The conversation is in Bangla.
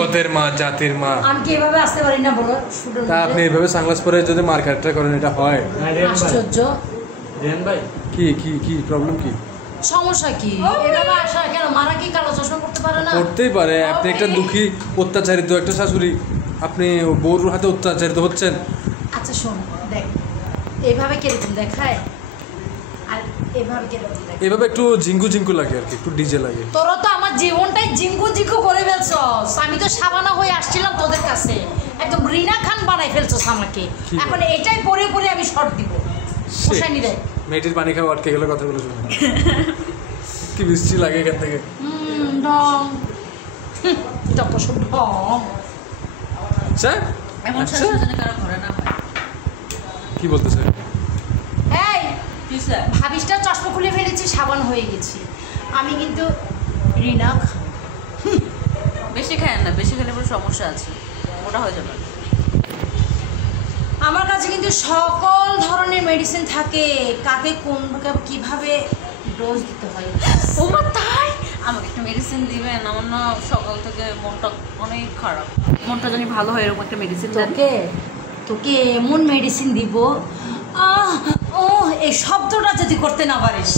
জগতের মা, জাতির মা। আমি কি এভাবে আসতে পারি না বলো? তা আপনি এভাবে সানগ্লাস পরে যদি মার্কেটটা করেন এটা হয়? আশ্চর্য। রেন ভাই কি কি কি প্রবলেম কি? সমস্যা কি? এভাবে আসা কেন? মারা কি কালো চশমা করতে পারে না? করতেই পারে। আপনি একটা দুঃখী অত্যাচারিত একটা শাশুড়ি, আপনি বউর হাতে অত্যাচারিত হচ্ছেন। আচ্ছা শোন, দেখ এইভাবে কিরকম দেখায় আর এভাবে কিরকম দেখায়, এভাবে একটু ঝিঙ্কু ঝিঙ্কু লাগে আর কি, একটু ডিজে লাগে। তোরা তো আমার জীবনটাই জিঙ্কু জিঙ্কু করে ফেলছস। আমি তো সাবানা হয়ে আসছিলাম তোদের কাছে, একদম রিনা খান বানাই ফেলছস আমাকে। এখন এটাই পরে পরে আমি শর্ট দিব। পোষায়নি দেখ, মেয়েটির পানি খাওয়া আটকে গেলে কথাগুলো শুনে কি মিষ্টি লাগে এখান থেকে। ঢং যত সব ঢং। আচ্ছা এমন আচ্ছা, শাশুড়ি যেন কারো ঘরে না হয়। কি বলতেছে? এই কি স্যার? ভাবিসটা চশমা খুলে ফেলেছি, সাবান হয়ে গেছি আমি, কিন্তু রিনা বেশি খায় না, বেশি খেলে পরে সমস্যা আছে, ওটা হয়ে যাবে। আমার কাছে কিন্তু সকল ধরনের মেডিসিন থাকে, কাকে কোন কিভাবে ডোজ দিতে হয়। ও মা তাই? আমাকে একটা মেডিসিন দিবেন, আমার না সকাল থেকে মনটা অনেক খারাপ, মনটা জানি ভালো হয় এরকম একটা মেডিসিন দেন। তোকে তোকে এমন মেডিসিন দিব, ও এই শব্দটা যদি করতে না পারিস